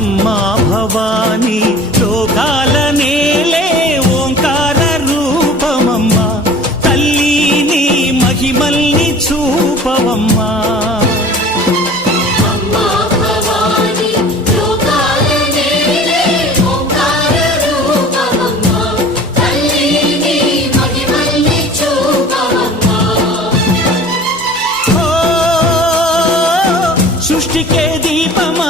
అమ్మా భవాని లోకాలనేలే ఓంకార రూపమమ్మా తల్లిని మహిమల్ని చూపవమ్మా సృష్టికే దీపమా